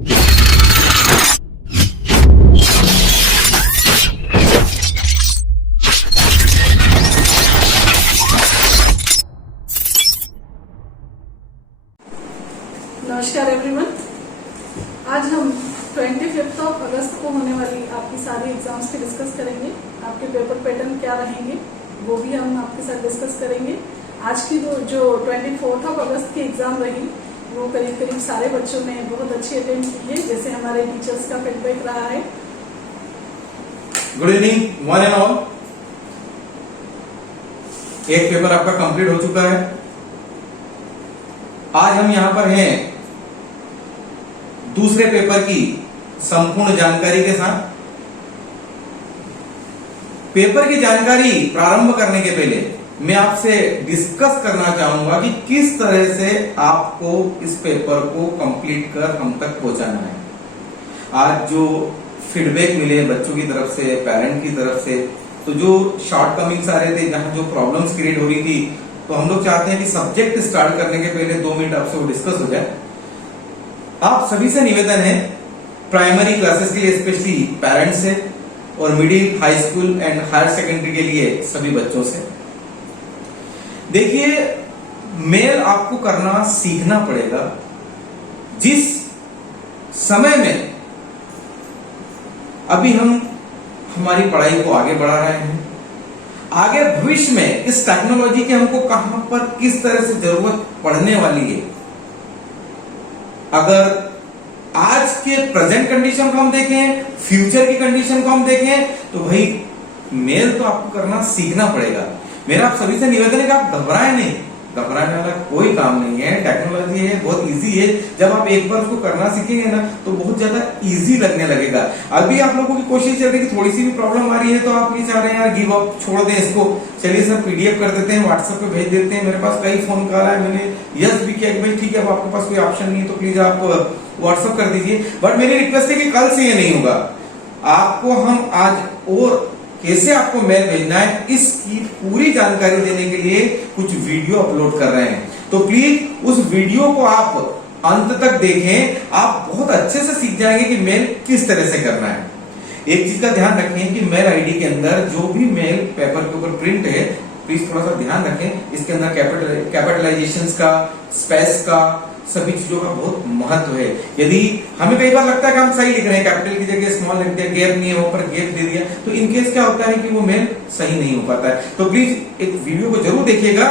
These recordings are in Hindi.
नमस्कार एवरीवन। आज हम 25 अगस्त को होने वाली आपकी सारी एग्जाम्स की डिस्कस करेंगे। आपके पेपर पैटर्न क्या रहेंगे वो भी हम आपके साथ डिस्कस करेंगे। आज की जो 24 अगस्त की एग्जाम रही वो करीब सारे बच्चों ने बहुत अच्छी अटेंड की है, जैसे हमारे टीचर्स का फीडबैक रहा है। Good evening one and all. एक पेपर आपका कंप्लीट हो चुका है। आज हम यहां पर हैं दूसरे पेपर की संपूर्ण जानकारी के साथ। पेपर की जानकारी प्रारंभ करने के पहले मैं आपसे डिस्कस करना चाहूंगा कि किस तरह से आपको इस पेपर को कंप्लीट कर हम तक पहुंचाना है। आज जो फीडबैक मिले बच्चों की तरफ से, पेरेंट की तरफ से, तो जो शॉर्टकमिंग्स आ रहे थे, जहां जो प्रॉब्लम्स क्रिएट हो रही थी, तो हम लोग चाहते हैं कि सब्जेक्ट स्टार्ट करने के पहले 2 मिनट आपसे वो डिस्कस हो जाए। आप सभी से निवेदन है, प्राइमरी क्लासेस के लिए स्पेशली पेरेंट्स से, और middle, high school and higher secondary के लिए सभी बच्चों से, देखिए मेल आपको करना सीखना पड़ेगा। जिस समय में अभी हम हमारी पढ़ाई को आगे बढ़ा रहे हैं, आगे भविष्य में इस टेक्नोलॉजी के हमको कहां पर किस तरह से जरूरत पड़ने वाली है, अगर आज के प्रेजेंट कंडीशन को हम देखें, फ्यूचर की कंडीशन को हम देखें, तो भाई मेल तो आपको करना सीखना पड़ेगा। मेरा आप सभी से निवेदन है कि आप घबराएं नहीं, घबराने वाला कोई काम नहीं है। टेक्नोलॉजी है, बहुत इजी है। जब आप एक बार उसको करना सीखेंगे ना तो बहुत ज्यादा इजी लगने लगेगा। अभी आप लोगों की कोशिश चल रही है कि थोड़ी सी भी प्रॉब्लम आ रही है तो आप ये चाह रहे हैं यार गिव अप, छोड़ दें इसको, चलिए सर पीडीएफ कर देते हैं, व्हाट्सएप पे भेज देते हैं। मेरे पास कई फोन कॉल आए, मैंने यस भी किया कि भाई ठीक है, अब आपके पास कोई ऑप्शन नहीं है तो प्लीज आप व्हाट्सएप कर दीजिए। बट मेरी रिक्वेस्ट है कि कल से ये नहीं होगा। आपको हम आज और कैसे आपको मेल भेजना है इसकी पूरी जानकारी देने के लिए कुछ वीडियो अपलोड कर रहे हैं, तो प्लीज उस वीडियो को आप अंत तक देखें। आप बहुत अच्छे से सीख जाएंगे कि मेल किस तरह से करना है। एक चीज का ध्यान रखें कि मेल आईडी के अंदर जो भी मेल पेपर के ऊपर प्रिंट है, प्लीज थोड़ा सा ध्यान रखें, इसके अंदर कैपिटलाइजेशन का, स्पेस का, सभी चीजों का बहुत महत्व है। यदि हमें कई बार लगता है कि हम सही लिख रहे हैं, कैपिटल की जगह स्मॉल लिख दिया, गैप नहीं है वहां पर गैप दे दिया, तो इनकेस क्या होता है कि वो मेल सही नहीं हो पाता है। तो प्लीज एक वीडियो को जरूर देखिएगा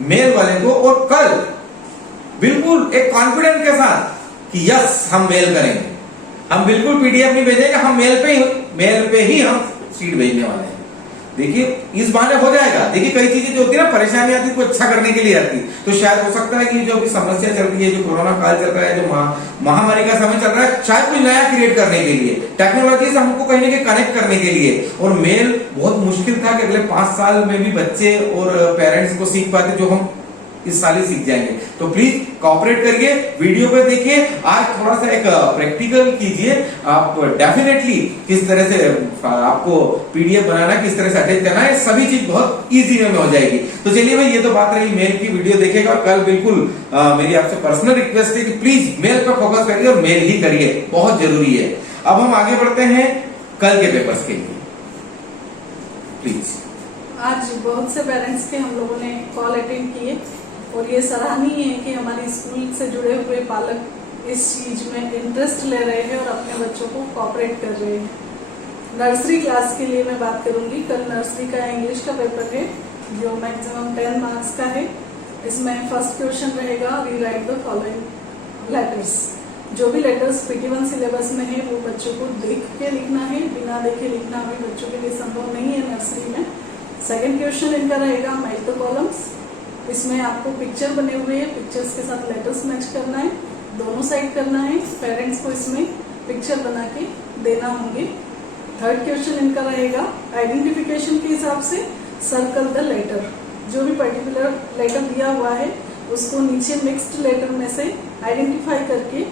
मेल वाले को, और कल बिल्कुल एक कॉन्फिडेंट के साथ कि यस हम मेल करेंगे, हम बिल्कुल पीडीएफ नहीं भेजेंगे, हम मेल पे ही हम सीट भेजने वाले हैं। देखिए इस बहाने हो जाएगा। देखिए कई चीजें जो होती है ना, परेशानी आती है को अच्छा करने के लिए आती, तो शायद हो सकता है कि जो भी समस्या चल रही है, जो कोरोना काल चल रहा है, जो महामारी का समय चल रहा है, शायद कुछ नया क्रिएट करने के लिए, टेक्नोलॉजी से हमको कहीं ना कहीं कनेक्ट करने के लिए। और मेल बहुत मुश्किल था कि अगले 5 साल में भी बच्चे और पेरेंट्स को सीख पाते, जो हम इस साल ही सीख जाएंगे। तो प्लीज कोऑपरेट करिए, वीडियो पे देखिए। आज थोड़ा सा एक प्रैक्टिकल कीजिए, आप डेफिनेटली किस तरह से आपको पीडीएफ बनाना, किस तरह से अटैच करना है, सभी चीज बहुत इजी वे में हो जाएगी। तो चलिए भाई, ये तो बात रही मेल की। वीडियो देखेगा और कल बिल्कुल मेरी आपसे पर्सनल रिक्वेस्ट है कि प्लीज मेल पर फोकस करिए और मेल ही करिए, बहुत जरूरी है। अब हम आगे बढ़ते हैं कल के पेपर्स के लिए, प्लीज। आज बहुत से पेरेंट्स के हम लोगों ने कॉल अटेंड किए, और ये सराहनीय है कि हमारे स्कूल से जुड़े हुए पालक इस चीज में इंटरेस्ट ले रहे हैं और अपने बच्चों को कोऑपरेट कर रहे हैं। नर्सरी क्लास के लिए मैं बात करूंगी। कल नर्सरी का इंग्लिश का पेपर है जो मैक्सिमम 10 मार्क्स का है। इसमें फर्स्ट क्वेश्चन रहेगा, रीराइट द फॉलोइंग लेटर्स। जो भी लेटर्स PT1 सिलेबस में है वो बच्चों को देख के लिखना है, बिना देखे लिखना अभी बच्चों के लिए संभव नहीं है नर्सरी में। सेकेंड क्वेश्चन इनका रहेगा, मैच द कॉलम्स। इसमें आपको पिक्चर बने हुए हैं, पिक्चर्स के साथ लेटर्स मैच करना है, दोनों साइड करना है। पेरेंट्स को इसमें पिक्चर बना के देना होंगे। थर्ड क्वेश्चन इनका रहेगा, आइडेंटिफिकेशन के हिसाब से सर्कल द लेटर। जो भी पर्टिकुलर लेटर दिया हुआ है उसको नीचे मिक्स्ड लेटर में से आइडेंटिफाई करके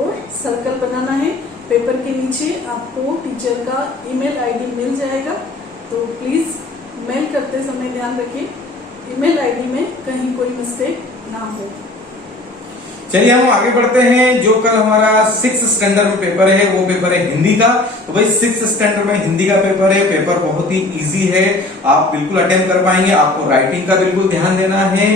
और सर्कल बनाना है। पेपर के नीचे आपको टीचर का ईमेल आईडी मिल जाएगा, तो प्लीज मेल करते समय ध्यान रखिए ईमेल आईडी में कहीं कोई मिस्टेक ना हो। चलिए हम आगे बढ़ते हैं। जो कल हमारा 6th स्टैंडर्ड में पेपर है वो पेपर है हिंदी का। तो भाई 6th स्टैंडर्ड में हिंदी का पेपर है, पेपर बहुत ही इजी है, आप बिल्कुल अटेम्प्ट कर पाएंगे। आपको राइटिंग का बिल्कुल ध्यान देना है,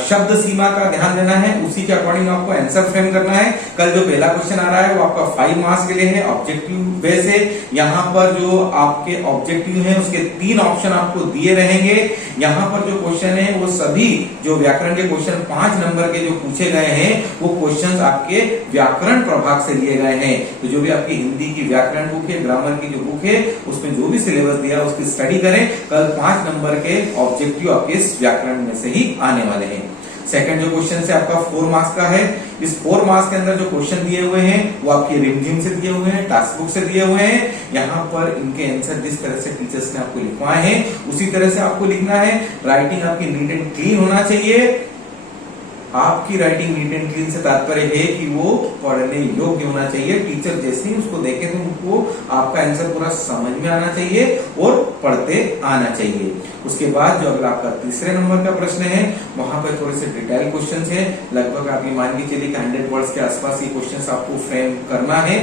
शब्द सीमा का ध्यान देना है, उसी के अकॉर्डिंग आपको आंसर फ्रेम करना है। कल जो पहला क्वेश्चन आ रहा है वो आपका 5 मार्क्स के लिए है, ऑब्जेक्टिव वे से। यहाँ पर जो आपके ऑब्जेक्टिव है उसके 3 ऑप्शन आपको दिए रहेंगे। यहाँ पर जो क्वेश्चन है वो सभी जो व्याकरण के क्वेश्चन 5 नंबर के जो पूछे गए हैं वो क्वेश्चंस आपके व्याकरण प्रभाग से लिए गए हैं। तो जो भी आपकी हिंदी की व्याकरण बुक है, ग्रामर की जो बुक है, उसमें जो भी सिलेबस दिया है उसकी स्टडी करें। कल 5 नंबर के ऑब्जेक्टिव आपके इस व्याकरण में से ही आने वाले हैं। सेकंड जो क्वेश्चन है आपका 4 मार्क्स का है। इस 4 मार्क्स के अंदर जो क्वेश्चन दिए हुए हैं वो आपके रिमझिम से दिए हुए हैं, टास्क बुक से दिए हुए हैं। यहाँ पर इनके आंसर जिस तरह से टीचर्स ने आपको लिखवाए हैं उसी तरह से आपको लिखना है। राइटिंग आपकी नीट एंड क्लीन होना चाहिए। आपकी राइटिंग नीट एंड क्लीन से तात्पर्य है कि वो पढ़ने योग्य होना चाहिए। टीचर जैसे ही उसको देखे तो उनको आपका आंसर पूरा समझ में आना चाहिए और पढ़ते आना चाहिए। उसके बाद जो अगला आपका तीसरे नंबर का प्रश्न है वहां पर थोड़े से डिटेल क्वेश्चंस हैं। लगभग आप ये मान के चलिए 100 वर्ड्स के आसपास ये क्वेश्चंस आपको फ्रेम करना है।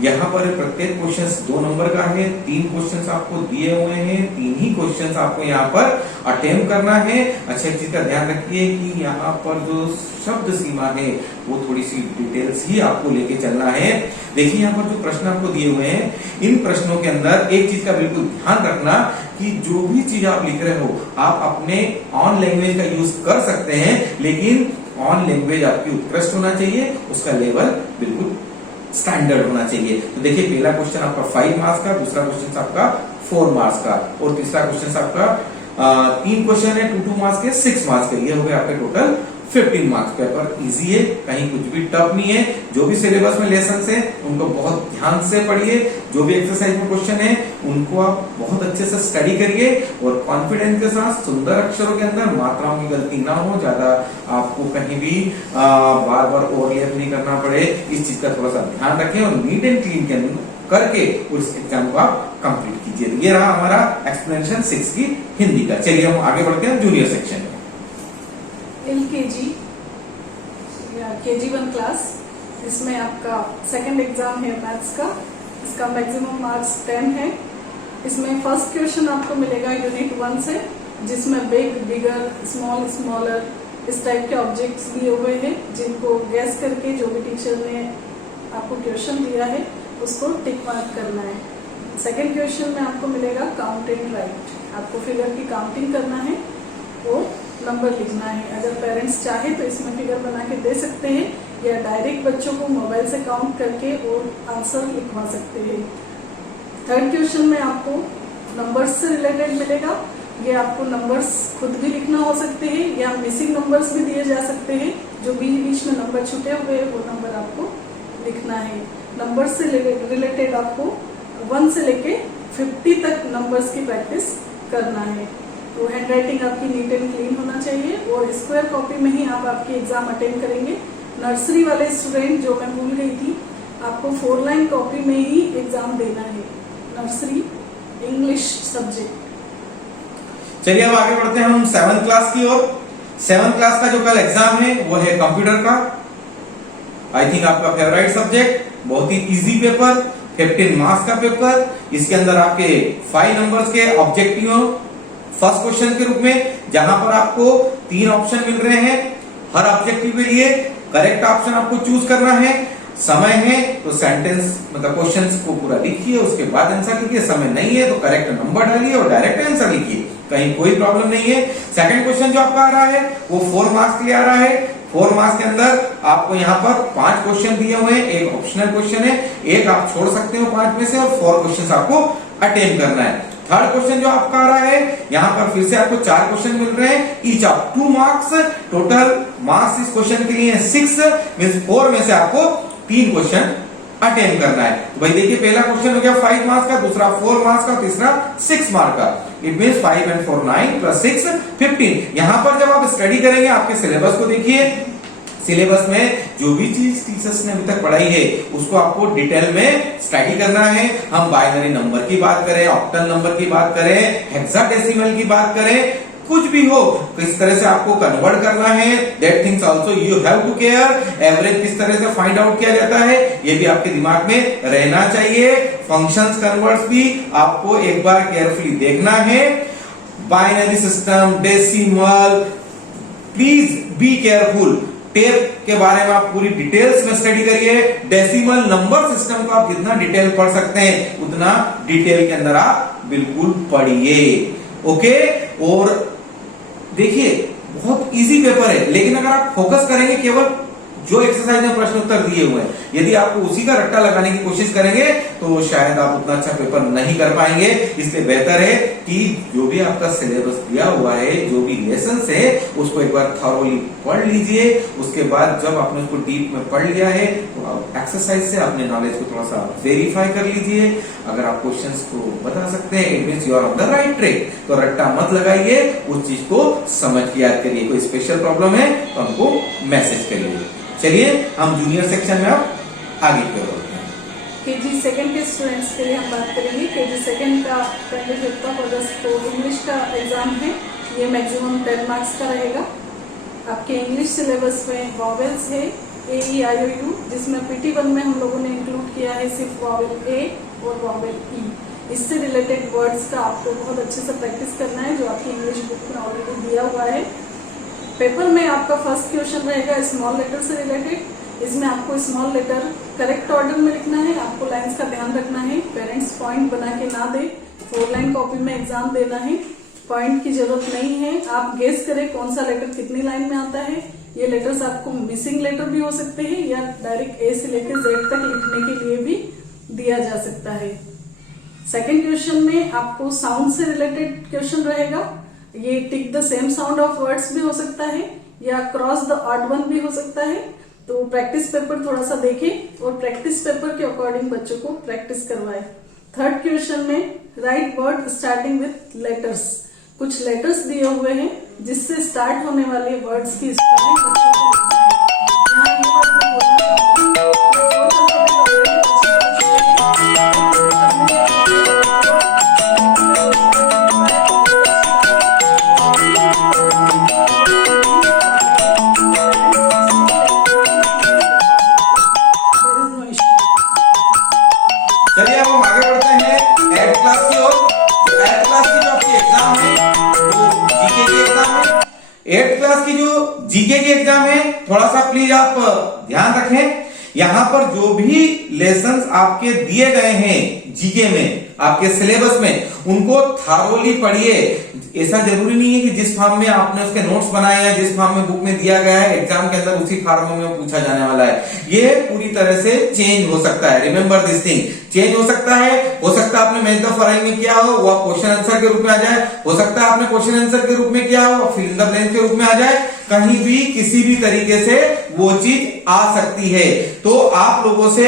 यहाँ पर प्रत्येक क्वेश्चन 2 नंबर का है, 3 क्वेश्चंस आपको दिए हुए हैं, 3 ही क्वेश्चंस आपको यहाँ पर अटेम्प्ट करना है। अच्छा एक चीज का ध्यान रखिए कि यहाँ पर जो शब्द सीमा है वो थोड़ी सी डिटेल्स ही आपको लेके चलना है। देखिए यहाँ पर जो प्रश्न आपको दिए हुए हैं इन प्रश्नों के अंदर एक चीज का बिल्कुल ध्यान रखना कि जो भी चीज आप लिख रहे हो आप अपने ऑन लैंग्वेज का यूज कर सकते हैं, लेकिन ऑन लैंग्वेज आपकी उत्कृष्ट होना चाहिए, उसका लेवल बिल्कुल स्टैंडर्ड होना चाहिए। तो देखिए पहला क्वेश्चन आपका 5 मार्क्स का, दूसरा क्वेश्चन आपका 4 मार्क्स का और तीसरा क्वेश्चन आपका 3 क्वेश्चन है 2 मार्क्स के 6 मार्क्स के। ये हो गए आपके टोटल 15 मार्क्स। पेपर इजी है, कहीं कुछ भी टफ नहीं है। जो भी सिलेबस में लेसन है उनको बहुत ध्यान से पढ़िए, जो भी एक्सरसाइज में क्वेश्चन है उनको आप बहुत अच्छे से स्टडी करिए और कॉन्फिडेंस के साथ सुंदर अक्षरों के अंदर मात्राओं की गलती ना हो, ज्यादा आपको कहीं भी बार बार ओवरलैप नहीं करना पड़े, इस चीज का थोड़ा सा ध्यान रखें और नीट एंड क्लीन के करके उस एग्जाम को आप कंप्लीट कीजिए। ये रहा हमारा एक्सप्लेनेशन 6 की हिंदी का। चलिए हम आगे बढ़ते हैं जूनियर सेक्शन में। LKG या KG1 क्लास, इसमें आपका सेकंड एग्जाम है मैथ्स का। इसका मैक्सिमम मार्क्स 10 है। इसमें फर्स्ट क्वेश्चन आपको मिलेगा यूनिट 1 से, जिसमें बिग, बिगर, स्मॉल, स्मॉलर इस टाइप के ऑब्जेक्ट्स दिए हुए हैं, जिनको गैस करके जो भी टीचर ने आपको क्वेश्चन दिया है उसको टिक मार्क करना है। सेकंड क्वेश्चन में आपको मिलेगा काउंट एंड राइट, आपको फिगर की काउंटिंग करना है और नंबर लिखना है। अगर पेरेंट्स चाहे तो इसमें फिगर बना के दे सकते हैं या डायरेक्ट बच्चों को मोबाइल से काउंट करके और आंसर लिखवा सकते हैं। थर्ड क्वेश्चन में आपको नंबर्स से रिलेटेड मिलेगा। ये आपको नंबर्स खुद भी लिखना हो सकते हैं या मिसिंग नंबर्स भी दिए जा सकते हैं। जो बीच में नंबर छूटे हुए हैं वो नंबर आपको लिखना है। नंबर्स से रिलेटेड आपको 1 से लेके 50 तक नंबर्स की प्रैक्टिस करना है। तो हैंड राइटिंग आपकी नीट एंड क्लीन होना चाहिए और स्क्वायर कॉपी में ही आप आपकी एग्जाम अटेंड करेंगे। नर्सरी वाले स्टूडेंट, जो मैं भूल गई थी, आपको 4 लाइन कॉपी में ही एग्जाम देना है, नर्सरी इंग्लिश सब्जेक्ट। चलिए अब आगे बढ़ते हैं हम 7th क्लास की ओर। 7th क्लास का जो कल एग्जाम है वो है कंप्यूटर का। आई थिंक आपका फेवरेट सब्जेक्ट, बहुत ही इजी पेपर, 15 मार्क्स का पेपर। इसके अंदर आपके 5 नंबर्स के ऑब्जेक्टिव फर्स्ट क्वेश्चन के रूप में, जहां पर आपको 3 ऑप्शन मिल रहे हैं हर ऑब्जेक्टिव के लिए। करेक्ट ऑप्शन आपको चूज करना है। समय है तो सेंटेंस मतलब क्वेश्चंस को पूरा लिखिए, उसके बाद आंसर लिखिए। समय नहीं है तो करेक्ट नंबर डालिए और डायरेक्ट आंसर लिखिए, कहीं कोई प्रॉब्लम नहीं है। सेकंड क्वेश्चन जो आपका आ रहा है वो 4 मार्क्स के लिए आ रहा है। 4 मार्क्स के अंदर आपको यहाँ पर 5 क्वेश्चन दिए हुए हैं, एक ऑप्शनल क्वेश्चन है, एक आप छोड़ सकते हो 5 में से, और 4 क्वेश्चन आपको अटेम्प्ट करना है। थर्ड क्वेश्चन जो आपका आ रहा है यहाँ पर फिर से आपको 4 क्वेश्चन मिल रहे हैं, each of 2 marks. Total marks इस क्वेश्चन के लिए 6 मींस 4 में से आपको 3 क्वेश्चन अटेम्प्ट करना है। तो भाई देखिए पहला क्वेश्चन हो गया 5 मार्क्स का, दूसरा 4 मार्क्स का, तीसरा 6 मार्क्स का। It means 5 and 4 9 plus 6 15। यहाँ पर जब आप स्टडी करेंगे आपके सिलेबस को देखिए, सिलेबस में जो भी चीज टीचर्स ने अभी तक पढ़ाई है उसको आपको डिटेल में स्टडी करना है। हम बाइनरी नंबर की बात करें, ऑक्टल नंबर की बात करें, हेक्साडेसिमल की बात करें, कुछ भी हो किस तरह से आपको कन्वर्ट करना है, that things also you have to care. Average किस तरह से फाइंड आउट किया जाता है ये भी आपके दिमाग में रहना चाहिए। फंक्शंस कन्वर्ट्स भी आपको एक बार केयरफुली देखना है। Binary system, decimal, please be careful. Tape के बारे में आप पूरी डिटेल्स में स्टडी करिए। डेसिमल नंबर सिस्टम को आप जितना डिटेल पढ़ सकते हैं उतना डिटेल के अंदर आप बिल्कुल पढ़िए। ओके, और देखिए बहुत इजी पेपर है, लेकिन अगर आप फोकस करेंगे केवल जो एक्सरसाइज में प्रश्न उत्तर दिए हुए हैं, यदि आप उसी का रट्टा लगाने की कोशिश करेंगे तो शायद आप उतना अच्छा पेपर नहीं कर पाएंगे। इसलिए बेहतर है कि जो भी आपका सिलेबस दिया हुआ है, जो भी लेसन है, उसको एक बार थॉरोली पढ़ लीजिए। उसके बाद जब आपने उसको डीप में पढ़ लिया है तो आप एक्सरसाइज से अपने नॉलेज को थोड़ा सा वेरीफाई कर लीजिए। अगर आप क्वेश्चंस को बता सकते हैं, it means you are on the right track. तो रट्टा मत लगाइए, उस चीज को समझ के याद करिए। कोई स्पेशल प्रॉब्लम है तो हमको मैसेज करिए। चलिए हम जूनियर सेक्शन में अब आगे की ओर बढ़ते हैं। केजी सेकंड के स्टूडेंट्स के लिए हम बात करेंगे। केजी सेकंड का 25 अगस्त को इंग्लिश का एग्जाम है। ये मैक्सिमम 10 मार्क्स का रहेगा। आपके इंग्लिश सिलेबस में वॉवेल्स है AEIOU, जिसमें PT1 में हम लोगों ने इंक्लूड किया है सिर्फ वॉवेल A और वॉवेल E। इससे रिलेटेड वर्ड्स का आपको बहुत अच्छे से प्रैक्टिस करना है, जो आपकी इंग्लिश बुक में ऑलरेडी दिया हुआ है। पेपर में आपका फर्स्ट क्वेश्चन रहेगा स्मॉल लेटर से रिलेटेड। इसमें आपको स्मॉल लेटर करेक्ट ऑर्डर में लिखना है। आपको लाइंस का ध्यान रखना है, पेरेंट्स पॉइंट बना के ना दे। 4 लाइन कॉपी में एग्जाम देना है, पॉइंट की जरूरत नहीं है। आप गेस करें कौन सा लेटर कितनी लाइन में आता है। ये लेटर्स आपको मिसिंग लेटर भी हो सकते हैं या डायरेक्ट A से लेकर Z तक लिखने के लिए भी दिया जा सकता है। सेकेंड क्वेश्चन में आपको साउंड से रिलेटेड क्वेश्चन रहेगा। ये tick the same sound of words भी हो सकता है या क्रॉस द ऑड वन भी हो सकता है। तो प्रैक्टिस पेपर थोड़ा सा देखें और प्रैक्टिस पेपर के अकॉर्डिंग बच्चों को प्रैक्टिस करवाएं। थर्ड क्वेश्चन में right word starting with letters. कुछ लेटर्स दिए हुए हैं जिससे स्टार्ट होने वाले वर्ड्स की स्पेलिंग बच्चों को लिखना है। यहाँ ये बात मैं बोलना जीके की एग्जाम है, थोड़ा सा प्लीज आप ध्यान रखें। यहां पर जो भी लेसन्स आपके दिए गए हैं जीके में, आपके सिलेबस में, उनको थारोली पढ़िए। ऐसा जरूरी नहीं है कि जिस फॉर्म में आपने उसके नोट्स बनाए हैं, जिस फॉर्म में बुक में दिया गया है, एग्जाम के अंदर उसी फॉर्म में पूछा जाने वाला है। ये पूरी तरह से चेंज हो सकता है। रिमेंबर दिस थिंग, चेंज हो सकता है। हो सकता है आपने मैच द फॉलोइंग में किया हो, वो क्वेश्चन आंसर के रूप में आ जाए। हो सकता है आपने क्वेश्चन आंसर के रूप में किया हो, फिल इन द ब्लैंक के रूप में आ जाए। कहीं भी किसी भी तरीके से वो चीज आ सकती है। तो आप लोगों से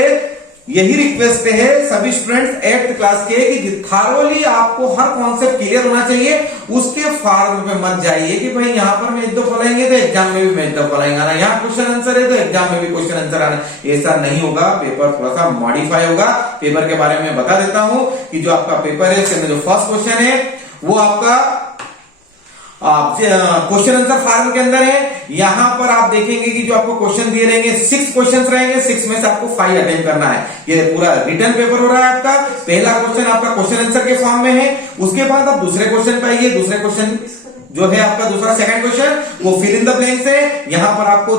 यही रिक्वेस्ट है सभी स्टूडेंट्स 8th क्लास के कि थारोली आपको हर कॉन्सेप्ट क्लियर होना चाहिए। उसके फॉर्म पे मत जाइए कि भाई यहाँ पर मैच द फॉलोइंग है तो एग्जाम में भी मैच द फॉलोइंग आना, यहाँ क्वेश्चन आंसर है तो एग्जाम में भी क्वेश्चन आंसर आना। ऐसा नहीं होगा, पेपर थोड़ा सा मॉडिफाई होगा। पेपर के बारे में बता देता हूं कि जो आपका पेपर है उसके अंदर जो फर्स्ट क्वेश्चन है वो आपका क्वेश्चन आंसर फॉर्म के अंदर है। यहां पर आप देखेंगे कि जो आपको क्वेश्चन दिए रहेंगे 6 क्वेश्चंस रहेंगे, 6 में से आपको 5 अटेम्प्ट करना है। ये पूरा रिटर्न पेपर हो रहा है आपका। पहला क्वेश्चन आपका क्वेश्चन आंसर के फॉर्म में है। उसके बाद आप दूसरे क्वेश्चन पे आइए। दूसरे क्वेश्चन जो है आपका दूसरा सेकंड क्वेश्चन वो फिल इन द ब्लैंक्स है। यहां पर आपको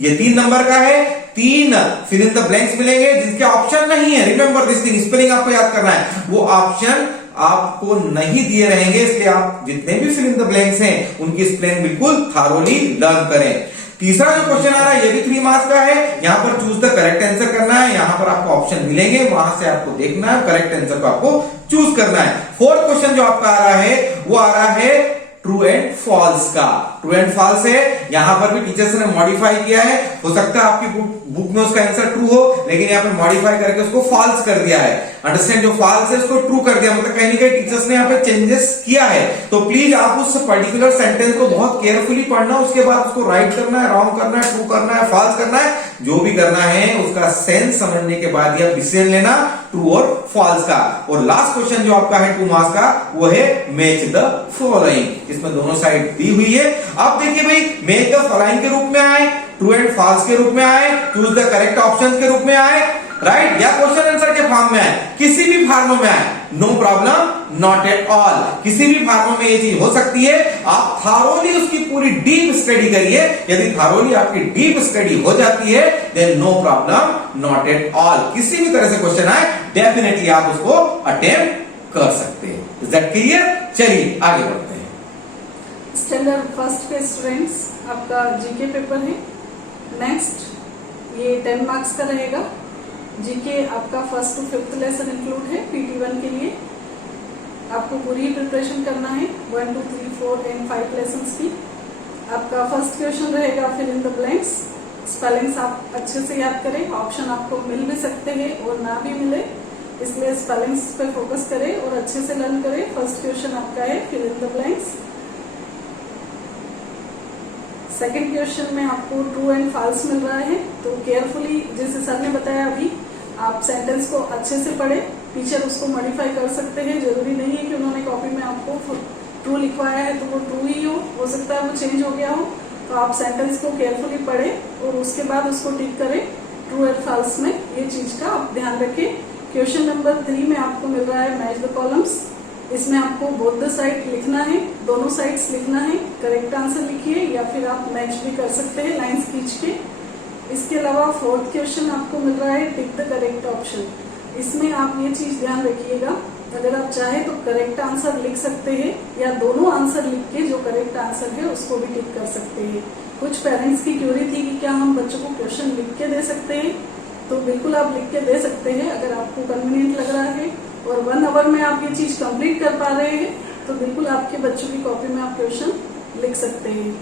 ये 3 नंबर का है, 3 फिल इन द ब्लैंक्स मिलेंगे जिसके ऑप्शन नहीं है। रिमेंबर दिस थिंग, स्पेलिंग आपको याद करना है। वो ऑप्शन आपको नहीं दिए रहेंगे, इसलिए आप जितने भी फिल इन द ब्लैंक्स हैं उनकी स्पेलिंग बिल्कुल थारोली लर्न करें। तीसरा जो क्वेश्चन आ रहा है ये भी 3 मार्क्स का है। यहां पर चूज द करेक्ट आंसर करना है। यहां पर आपको ऑप्शन मिलेंगे, वहां से आपको देखना है, करेक्ट आंसर को आपको चूज करना है। फोर्थ क्वेश्चन जो आपका आ रहा है वो आ रहा है ट्रू एंड फॉल्स का। ट्रू एंड फॉल्स है, यहां पर भी टीचर्स ने मॉडिफाई किया है। हो सकता है आपकी बुक में उसका आंसर ट्रू हो, लेकिन यहाँ पे मॉडिफाई करके उसको फॉल्स कर दिया है। अंडरस्टैंड, जो फॉल्स है उसको ट्रू कर दिया, मतलब कहीं ना कहीं टीचर्स ने यहाँ पे चेंजेस किया है। तो प्लीज आप उस पर्टिकुलर सेंटेंस को बहुत केयरफुली पढ़ना, उसके बाद उसको राइट करना है, रॉन्ग करना है, ट्रू करना है, फॉल्स करना है, जो भी करना है उसका सेंस समझने के बाद ही आप डिसीजन लेना ट्रू और फॉल्स का। और लास्ट क्वेश्चन जो आपका है 2 मार्क्स का वो है मैच द फॉलोइंग। इसमें दोनों साइड दी हुई है। अब देखिए भाई मैच द फॉलोइंग के रूप में आए, ट्रू एंड फॉल्स के रूप में आए, चूज द करेक्ट ऑप्शन के रूप में आए, राइट, या क्वेश्चन आंसर के फॉर्म में आए, किसी भी फॉर्म में आए, no problem, not at all. किसी भी फॉर्म में ये चीज हो सकती है। आप थारोली उसकी पूरी डीप स्टडी करिए। यदि थारोली आपकी डीप स्टडी हो जाती है then no problem, not at all. किसी भी तरह से क्वेश्चन आए डेफिनेटली आप उसको अटेम्प्ट कर सकते हैं। Is that clear? चलिए आगे बढ़ते हैं। स्टैंडर्ड फर्स्ट के स्टूडेंट्स, आपका जीके पेपर है। नेक्स्ट ये 10 मार्क्स का रहेगा। जीके आपका 1st to 5th lesson include है PT1 के लिए। आपको पूरी प्रिपरेशन करना है 1, 2, 3, 4 एंड 5 लेसन्स की। आपका फर्स्ट क्वेश्चन रहेगा fill in the blanks. Spellings आप अच्छे से याद करें। ऑप्शन आपको मिल भी सकते हैं और ना भी मिले, इसलिए स्पेलिंग्स पे फोकस करें और अच्छे से लर्न करें। फर्स्ट क्वेश्चन आपका है fill in the blanks. Second question में आपको ट्रू एंड फॉल्स मिल रहा है, तो केयरफुली, जैसे सर ने बताया अभी, आप सेंटेंस को अच्छे से पढ़े। टीचर उसको मॉडिफाई कर सकते हैं। जरूरी नहीं है कि उन्होंने कॉपी में आपको ट्रू लिखवाया है तो वो ट्रू ही हो सकता है वो चेंज हो गया हो। तो आप सेंटेंस को केयरफुली पढ़े और उसके बाद उसको टिक करें ट्रू एंड फॉल्स में। ये चीज का आप ध्यान रखें। क्वेश्चन नंबर 3 में आपको मिल रहा है मैच द कॉलम्स। इसमें आपको बोथ द साइड लिखना है, दोनों साइड्स लिखना है। करेक्ट आंसर लिखिए या फिर आप मैच भी कर सकते हैं लाइंस खींच के। इसके अलावा 4th क्वेश्चन आपको मिल रहा है टिक द करेक्ट ऑप्शन। इसमें आप ये चीज ध्यान रखिएगा, अगर आप चाहे तो करेक्ट आंसर लिख सकते हैं या दोनों आंसर लिख के जो करेक्ट आंसर है उसको भी टिक कर सकते हैं। कुछ पेरेंट्स की क्यूरी थी कि क्या हम बच्चों को क्वेश्चन लिख के दे सकते हैं, तो बिल्कुल आप लिख के दे सकते हैं अगर आपको कन्वीनियंट लग रहा है और 1 आवर में आप ये चीज कंप्लीट कर पा रहे हैं तो बिल्कुल आपके बच्चों की कॉपी में आप क्वेश्चन लिख सकते हैं।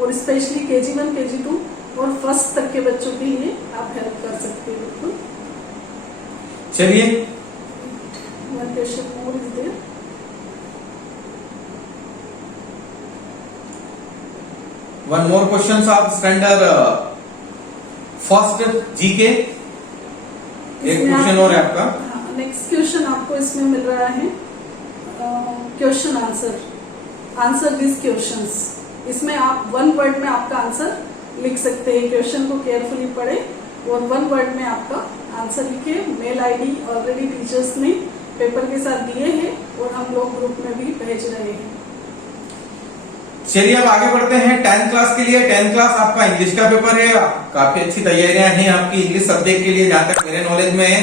और स्पेशली KG1, KG2 और 1st तक के बच्चों के लिए आप हेल्प कर सकते हैं बिल्कुल। चलिए, one question more is there. one more questions of standard first GK. एक क्वेश्चन और है आपका। नेक्स्ट क्वेश्चन आपको इसमें मिल रहा है क्वेश्चन आंसर दिस क्वेश्चंस। इसमें आप 1 वर्ड में आपका आंसर लिख सकते हैं। क्वेश्चन को केयरफुली पढ़े और 1 वर्ड में आपका आंसर लिखे। मेल आईडी ऑलरेडी टीचर्स ने पेपर के साथ दिए हैं और हम लोग ग्रुप में भी भेज रहे हैं। चलिए अब आगे बढ़ते हैं 10th क्लास के लिए। 10th क्लास आपका इंग्लिश का पेपर है। काफी अच्छी तैयारियां हैं आपकी इंग्लिश सब्जेक्ट के लिए। जहां तक मेरे नॉलेज में है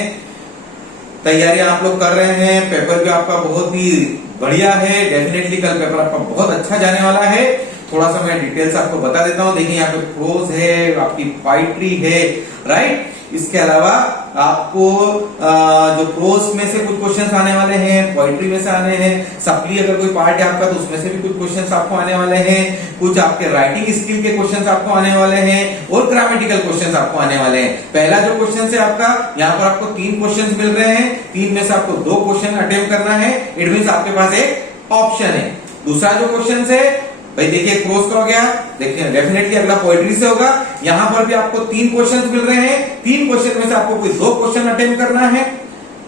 तैयारियां आप लोग कर रहे हैं। पेपर भी आपका बहुत ही बढ़िया है। डेफिनेटली कल पेपर आपका बहुत अच्छा जाने वाला है। थोड़ा सा मैं डिटेल्स आपको बता देता हूँ। देखिए यहाँ पे प्रोज है, आपकी पोइट्री है, राइट। इसके अलावा आपको जो प्रोज में से कुछ क्वेश्चंस आने वाले हैं, पोइट्री में से आने हैं, सप्ली अगर कोई पार्ट है आपका तो उसमें से भी कुछ क्वेश्चंस आपको आने वाले हैं। कुछ आपके राइटिंग स्किल के क्वेश्चंस आपको आने वाले हैं और ग्रामेटिकल क्वेश्चंस आपको आने वाले हैं। पहला जो क्वेश्चन है आपका, यहाँ पर आपको 3 क्वेश्चन मिल रहे हैं। 3 में से आपको 2 क्वेश्चन अटेम्प्ट करना है। इट मींस आपके पास एक ऑप्शन है। दूसरा जो क्वेश्चन है भाई देखिए प्रोज का हो गया। देखिए डेफिनेटली अगला पोएट्री से होगा। यहां पर भी आपको 3 क्वेश्चन मिल रहे हैं। 3 क्वेश्चन में से आपको कोई 2 क्वेश्चन अटेम्प्ट करना है।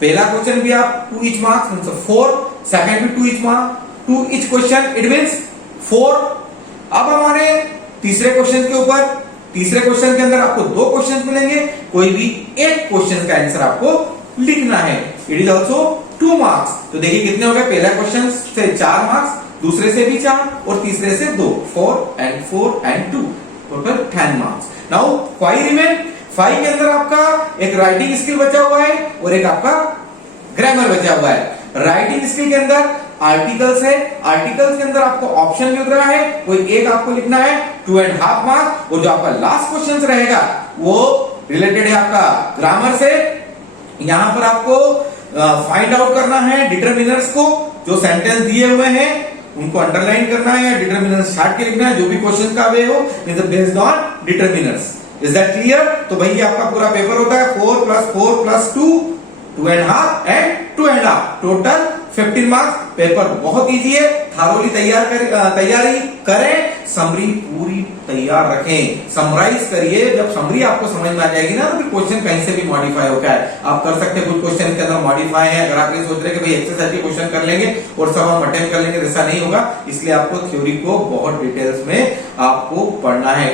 पहला क्वेश्चन भी आप 2 ईच मार्क्स 4, सेकंड भी 2 each marks, 2 each question, it means 4। अब हमारे तीसरे क्वेश्चन के ऊपर, तीसरे क्वेश्चन के अंदर आपको 2 क्वेश्चन मिलेंगे। कोई भी एक क्वेश्चन का आंसर आपको लिखना है। It is also 2 marks. तो देखिए कितने हो गए। पहला क्वेश्चन से 4 मार्क्स, दूसरे से भी 4 और तीसरे से 2, 4 and 2, total 10 marks. Now 5 remain. 5 के अंदर आपका एक राइटिंग स्किल बचा हुआ है और एक आपका ग्रामर बचा हुआ है। राइटिंग स्किल के अंदर आर्टिकल्स है। आर्टिकल्स के अंदर आपको ऑप्शन मिल रहा है, कोई एक आपको लिखना है, 2.5 मार्क्स। और जो आपका लास्ट क्वेश्चन रहेगा वो रिलेटेड है आपका ग्रामर से। यहां पर आपको फाइंड आउट करना है डिटरमिनर्स को। जो सेंटेंस दिए हुए हैं उनको अंडरलाइन करना है या डिटरमिनर्स छाट के लिखना है। जो भी क्वेश्चन का वे हो based on determiners. Is that clear? तो भाई आपका पूरा पेपर होता है 4 + 4 + 2, 2.5 and 2.5, टोटल 15 मार्क्स। पेपर बहुत इजी है। थारोली तैयारी करें, समरी पूरी तैयार रखें, समराइज करिए। जब समरी आपको समझ में आ जाएगी ना, तो क्वेश्चन कहीं से भी मॉडिफाई होकर है आप कर सकते हैं। कुछ क्वेश्चन के अंदर मॉडिफाई है, अगर आप ये सोच रहे हैं कि भाई एक्सरसाइज के क्वेश्चन कर लेंगे और सब हम अटेम्प्ट कर लेंगे, ऐसा नहीं होगा। इसलिए आपको थ्योरी को बहुत डिटेल्स में आपको पढ़ना है।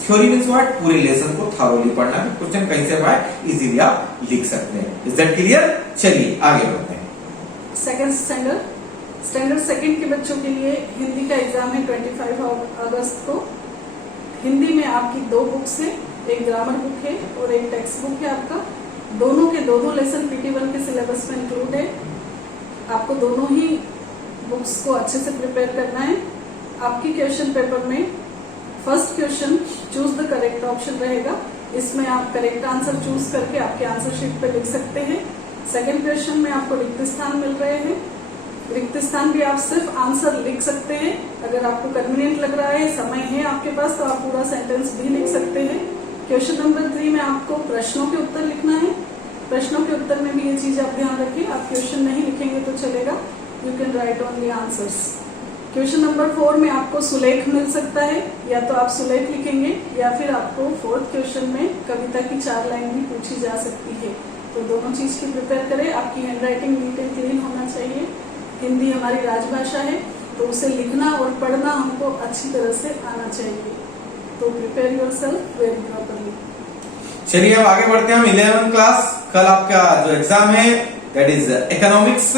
थ्योरी मींस व्हाट, पूरे लेसन को थॉरोली पढ़ना है। क्वेश्चन कहीं से आए इजीली आप लिख सकते हैं। Is that clear? चलिए आगे बढ़ते हैं। सेकंड स्टैंडर्ड सेकंड के बच्चों के लिए हिंदी का एग्जाम है 25 अगस्त को। हिंदी में आपकी 2 बुक्स है, एक ग्रामर बुक है और एक टेक्स्ट बुक है आपका। दोनों के 2 लेसन PT1 के सिलेबस में इंक्लूड है। आपको दोनों ही बुक्स को अच्छे से प्रिपेयर करना है। आपकी क्वेश्चन पेपर में first question choose the correct option रहेगा। इसमें आप करेक्ट आंसर चूज करके आपके आंसर शीट पे लिख सकते हैं। सेकंड क्वेश्चन में आपको रिक्त स्थान मिल रहे हैं। रिक्त स्थान भी आप सिर्फ आंसर लिख सकते हैं। अगर आपको कन्वीनियंट लग रहा है, समय है आपके पास, तो आप पूरा सेंटेंस भी लिख सकते हैं। क्वेश्चन नंबर 3 में आपको प्रश्नों के उत्तर लिखना है। प्रश्नों के उत्तर में भी ये चीज आप ध्यान रखिए, आप क्वेश्चन नहीं लिखेंगे तो चलेगा, you can write only answers. Question number 4 में आपको सुलेख मिल सकता है, या तो आप सुलेख लिखेंगे या फिर आपको 4th क्वेश्चन में कविता की 4 लाइन भी पूछी जा सकती है। तो दोनों चीज की प्रिपेयर करें। आपकी हैंडराइटिंग नीट एंड क्लीन होना चाहिए। हिंदी हमारी राजभाषा है, तो उसे लिखना और पढ़ना हमको अच्छी तरह से आना चाहिए। तो प्रिपेयर योरसेल्फ वेरी प्रॉपर्ली। चलिए अब आगे बढ़ते हैं हम 11th क्लास। कल आपका जो एग्जाम है दैट इज इकोनॉमिक्स,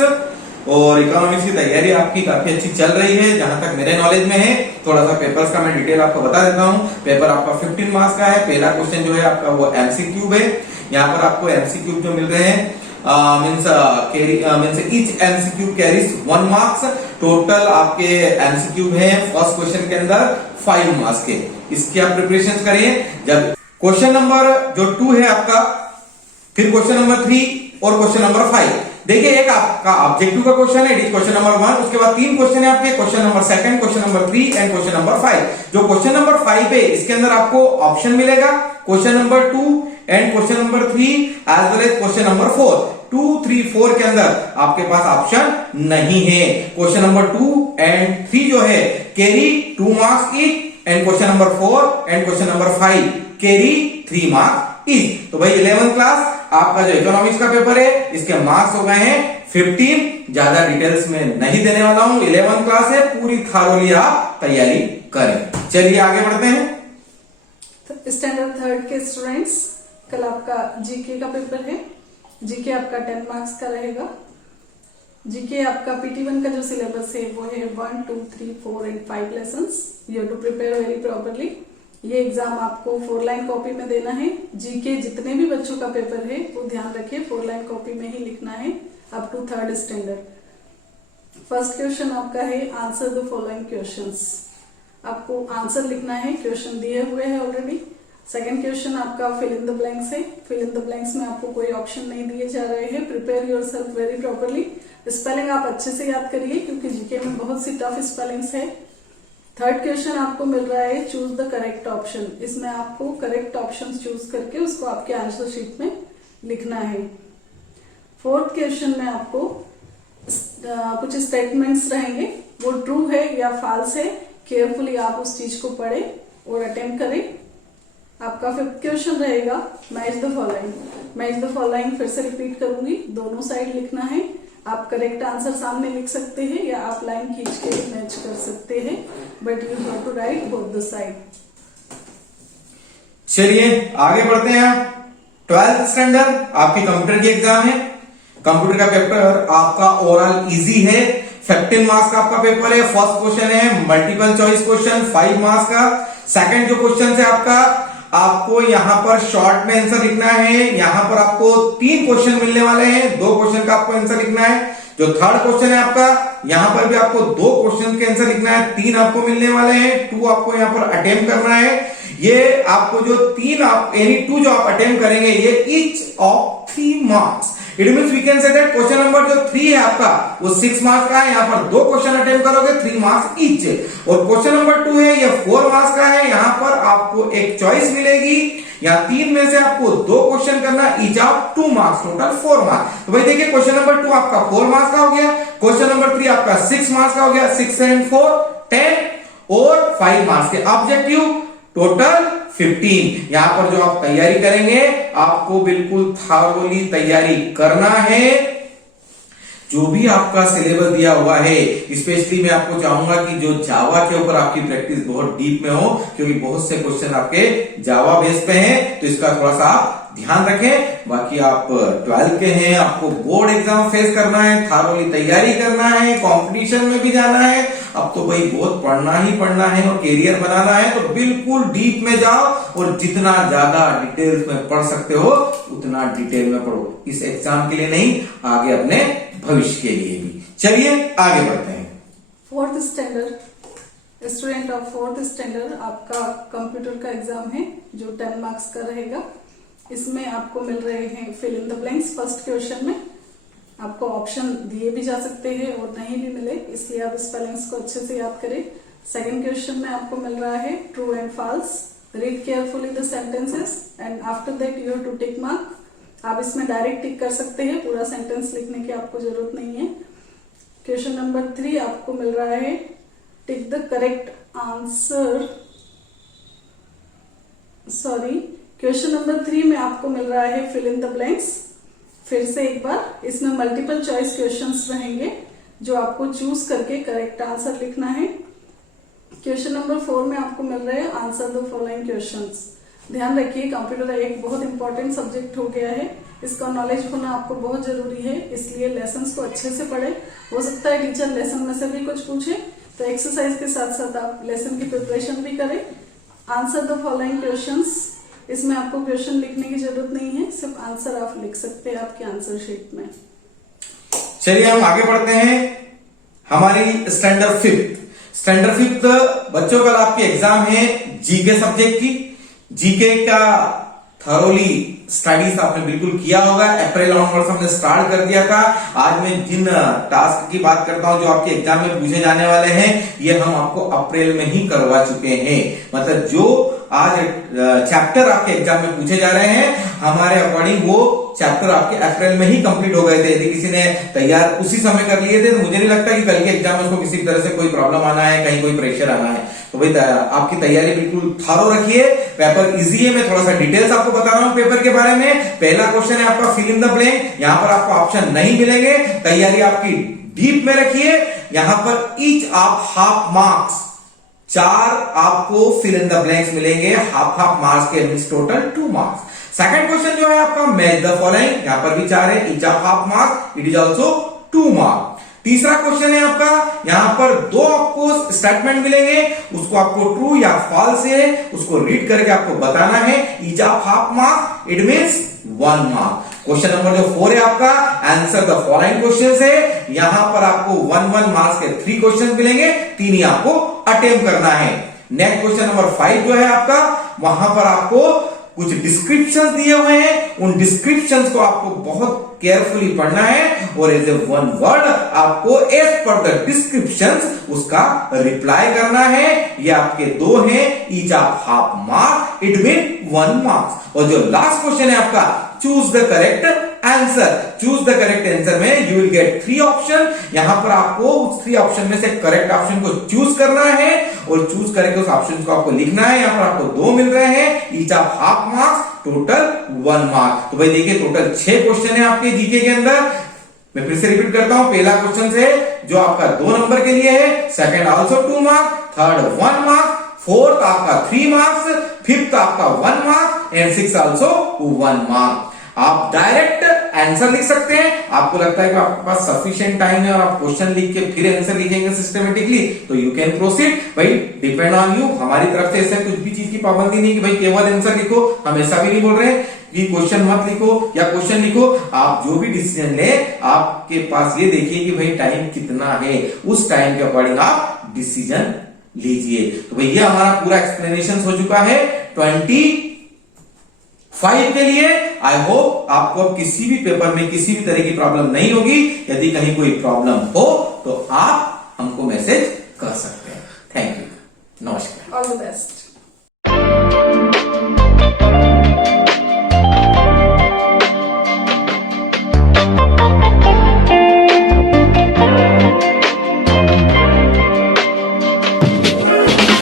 और इकोनॉमिक्स की तैयारी आपकी काफी अच्छी चल रही है जहां तक मेरे नॉलेज में है। थोड़ा सा पेपर्स का मैं डिटेल आपको बता देता हूं। पेपर आपका 15 मार्क्स का है। पहला क्वेश्चन जो है आपका वो MCQ है। यहाँ पर आपको MCQ जो मिल रहे हैं means each MCQ carries 1 marks. Total आपके MCQ है फर्स्ट क्वेश्चन के अंदर 5 मार्क्स के। इसकी आप प्रिपरेशन करिए। जब क्वेश्चन नंबर जो 2 है आपका, फिर क्वेश्चन नंबर 3 और क्वेश्चन नंबर 5। देखिए एक आपका ऑब्जेक्टिव का क्वेश्चन है, क्वेश्चन नंबर 1, उसके बाद 3 क्वेश्चन है आपके, question number 2, question number 3 and question number 5। जो क्वेश्चन नंबर 5 है इसके अंदर आपको ऑप्शन मिलेगा question number 2 and question number 3 as well as question number 4। 2, 3, 4 के अंदर आपके पास ऑप्शन नहीं है। क्वेश्चन नंबर 2 एंड 3 जो है carry 2 marks each, and question number 4 and question number 5 carry 3 marks each. तो भाई 11th क्लास आपका जो इकोनॉमिक्स का पेपर है इसके मार्क्स हो गए हैं 15। ज्यादा डिटेल्स में नहीं देने वाला हूं। 11th क्लास है, पूरी थारोली आप तैयारी करें। चलिए आगे बढ़ते हैं। स्टैंडर्ड 3rd के स्टूडेंट्स, कल आपका जीके का पेपर है। जीके आपका 10 मार्क्स का रहेगा। जीके आपका PT1 का जो सिलेबस है वो है 1, 2, 3, 4 and 5 lessons. You have to prepare very properly. ये एग्जाम आपको 4 लाइन कॉपी में देना है। जीके जितने भी बच्चों का पेपर है वो ध्यान रखिए 4 लाइन कॉपी में ही लिखना है up to 3rd standard. First question आपका है आंसर द फॉलोइंग क्वेश्चंस। आपको आंसर लिखना है, क्वेश्चन दिए हुए हैं ऑलरेडी। सेकंड क्वेश्चन आपका फिल इन द ब्लैंक्स है। फिल इन द ब्लैंक्स में आपको कोई ऑप्शन नहीं दिए जा रहे हैं। Prepare yourself very properly. Spelling आप अच्छे से याद करिए क्योंकि जीके में बहुत सी टफ स्पेलिंग्स है। थर्ड क्वेश्चन आपको मिल रहा है चूज द करेक्ट ऑप्शन। इसमें आपको करेक्ट ऑप्शन चूज करके उसको आपके आंसर शीट में लिखना है। फोर्थ क्वेश्चन में आपको कुछ स्टेटमेंट्स रहेंगे, वो ट्रू है या फॉल्स है। केयरफुली आप उस चीज को पढ़ें और अटेम्प्ट करें। आपका फिफ्थ क्वेश्चन रहेगा match the following. Match the following फिर से रिपीट करूंगी, दोनों साइड लिखना है। आप करेक्ट आंसर सामने लिख सकते हैं या आप लाइन खींच के मैच कर सकते हैं, but you have to write both the side. चलिए आगे बढ़ते हैं। 12th स्टैंडर्ड आपकी कंप्यूटर की एग्जाम है। कंप्यूटर का पेपर आपका ओवरऑल इजी है। 15 मार्क्स का आपका पेपर है। फर्स्ट क्वेश्चन है मल्टीपल चॉइस क्वेश्चन 5 मार्क्स का। सेकंड जो क्वेश्चन है आपको यहाँ पर शॉर्ट में आंसर लिखना है। यहाँ पर आपको 3 क्वेश्चन मिलने वाले हैं, 2 क्वेश्चन का आपको आंसर लिखना है। जो थर्ड क्वेश्चन है आपका, यहाँ पर भी आपको 2 क्वेश्चन के आंसर लिखना है, 3 आपको मिलने वाले हैं, 2 आपको यहाँ पर अटेम्प्ट करना है। ये आपको जो 3 आप एनी 2 जो आप अटेम्प्ट करेंगे ये each of 3 marks. It means we can say that question number जो 3 है आपका वो 6 मार्क्स का है। यहाँ पर 2 क्वेश्चन अटेम्प्ट करोगे 3 मार्क्स ईच। और क्वेश्चन नंबर 2 है ये 4 मार्क्स का है। यहाँ पर आपको एक चॉइस मिलेगी, या 3 में से आपको 2 क्वेश्चन करना, each of 2 marks, total 4 marks. तो भाई देखिए क्वेश्चन नंबर 2 आपका 4 मार्क्स का हो गया, क्वेश्चन नंबर 3 आपका 6 मार्क्स का हो गया, 6 एंड 4 10, और 5 मार्क्स के। Objective total 15। यहां पर जो आप तैयारी करेंगे, आपको बिल्कुल थारोली तैयारी करना है। जो भी आपका सिलेबस दिया हुआ है, स्पेशली मैं आपको चाहूंगा कि जो जावा के ऊपर आपकी प्रैक्टिस बहुत डीप में हो, क्योंकि बहुत से क्वेश्चन आपके जावा बेस पे हैं, तो इसका थोड़ा सा आप ध्यान रखें। बाकी आप 12 के हैं, आपको बोर्ड एग्जाम फेस करना है, थारोली तैयारी करना है, कंपटीशन में भी जाना है। अब तो भाई बहुत पढ़ना ही पढ़ना है और कैरियर बनाना है, तो बिल्कुल डीप में जाओ और जितना ज्यादा डिटेल्स में पढ़ सकते हो उतना डिटेल में पढ़ो। इस एग्जाम के लिए नहीं, आगे अपने भविष्य के लिए भी। चलिए आगे बढ़ते हैं। 4th standard student of 4th standard आपका कंप्यूटर का एग्जाम है जो 10 मार्क्स का रहेगा। इसमें आपको मिल रहे हैं fill in the blanks. First question में आपको ऑप्शन दिए भी जा सकते हैं और नहीं भी मिले, इसलिए आप स्पेलिंग्स को अच्छे से याद करें। सेकंड क्वेश्चन में आपको मिल रहा है true and false. Read carefully the sentences and after that you have to tick mark. आप इसमें डायरेक्ट टिक कर सकते हैं, पूरा सेंटेंस लिखने की आपको जरूरत नहीं है। क्वेश्चन नंबर 3 आपको मिल रहा है tick the correct answer. Sorry, question number 3 में आपको मिल रहा है फिल इन द ब्लैंक्स। फिर से एक बार, इसमें मल्टीपल चॉइस क्वेश्चंस रहेंगे जो आपको चूज करके करेक्ट आंसर लिखना है। क्वेश्चन नंबर 4 में आपको मिल रहे हैं आंसर द फॉलोइंग क्वेश्चंस। ध्यान रखिए, कंप्यूटर एक बहुत इंपॉर्टेंट सब्जेक्ट हो गया है, इसका नॉलेज होना आपको बहुत जरूरी है, इसलिए लेसन्स को अच्छे से पढ़े। हो सकता है टीचर लेसन में से भी कुछ पूछे, तो एक्सरसाइज के साथ साथ आप लेसन की प्रिपरेशन भी करें। आंसर द फॉलोइंग क्वेश्चंस, इसमें आपको क्वेश्चन लिखने की जरूरत नहीं है, सिर्फ आंसर आप लिख सकते हैं आपके आंसर शीट में। चलिए हम आगे बढ़ते हैं। हमारी स्टैंडर्ड 5th बच्चों, कल आपकी एग्जाम है जीके सब्जेक्ट की। जीके का थरोली स्टडीज आपने बिल्कुल किया होगा। अप्रैल ऑनवर्ड्स हमने स्टार्ट कर दिया था। आज मैं जिन टास्क की बात करता हूं जो आपके एग्जाम में पूछे जाने वाले हैं, ये हम आपको अप्रैल में ही करवा चुके हैं। मतलब जो आज चैप्टर आपके एग्जाम में पूछे जा रहे हैं, हमारे अकॉर्डिंग वो चैप्टर आपके अप्रैल में ही कंप्लीट हो गए थे। यदि किसी ने तैयार उसी समय कर लिए थे, तो मुझे नहीं लगता कि कल के एग्जाम में उसको किसी तरह से कोई प्रॉब्लम आना है, कहीं कोई प्रेशर आना है। तो भाई आपकी तैयारी बिल्कुल थारो रखिए। पेपर इजी है, मैं थोड़ा सा डिटेल्स आपको बता रहा हूं पेपर के बारे में। पहला क्वेश्चन है आपका फिल इन द ब्लैंक। यहां पर आपको ऑप्शन नहीं मिलेंगे, तैयारी आपकी डीप में रखिए। यहां पर ईच ऑफ हाफ मार्क्स, 4 आपको फिल इन द ब्लैंक्स मिलेंगे, हाफ मार्क्स के, means total 2 marks. Second question जो है आपका मैच द फॉलोइंग, यहां पर भी 4 है, each of half marks, it is also 2 marks. तीसरा क्वेश्चन है आपका, यहां पर 2 आपको स्टेटमेंट मिलेंगे, उसको आपको ट्रू या फॉल्स है उसको रीड करके आपको बताना है। Each of half marks, it means 1 mark. Question number जो 4 है आपका, आंसर द फॉलोइंग क्वेश्चंस है। यहां पर आपको 1 मार्क्स के 3 क्वेश्चन मिलेंगे, 3 ही आपको अटेम्प्ट करना है। नेक्स्ट क्वेश्चन नंबर 5 जो है आपका, वहां पर आपको कुछ डिस्क्रिप्शंस दिए हुए हैं, उन डिस्क्रिप्शंस को आपको बहुत केयरफुली पढ़ना है और एज ए वन वर्ड आपको एज पर द डिस्क्रिप्शंस उसका रिप्लाई करना है। ये आपके 2 हैं, each of half mark, it mean 1 marks. और जो लास्ट क्वेश्चन है आपका, choose the correct answer. Choose the correct answer में यू विल गेट 3 ऑप्शन। यहां पर आपको उस 3 ऑप्शन में से करेक्ट ऑप्शन को चूज करना है और चूज करके उस ऑप्शन को आपको लिखना है। यहां पर आपको 2 मिल रहे हैं, each of half marks, total 1 mark. तो भाई देखिए टोटल 6 क्वेश्चन है आपके जीके के अंदर। मैं फिर से रिपीट करता हूं, पहला क्वेश्चन है जो आपका 2 नंबर के लिए है, second also 2 marks, third 1 marks, fourth आपका 3 मार्क्स, फिफ्थ आपका 1 मार्क्स एंड 6 ऑल्सो 1 मार्क। आप डायरेक्ट आंसर लिख सकते हैं। आपको लगता है कि आपके पास सफिशिएंट टाइम है और आप क्वेश्चन लिख के फिर आंसर लिखेंगे सिस्टमेटिकली, तो यू कैन प्रोसीड। भाई डिपेंड ऑन यू। हमारी तरफ से ऐसा कुछ भी चीज की पाबंदी नहीं कि भाई केवल आंसर लिखो, हम ऐसा भी नहीं बोल रहे कि क्वेश्चन मत लिखो या क्वेश्चन लिखो। आप जो भी डिसीजन ले, आपके पास ये देखिए कि भाई टाइम कितना है, उस टाइम के अकॉर्डिंग आप डिसीजन लीजिए। तो भैया हमारा पूरा एक्सप्लेनेशन हो चुका है 25 के लिए। आई होप आपको अब किसी भी पेपर में किसी भी तरह की प्रॉब्लम नहीं होगी। यदि कहीं कोई प्रॉब्लम हो तो आप हमको मैसेज कर सकते हैं। थैंक यू, नमस्कार, ऑल द बेस्ट।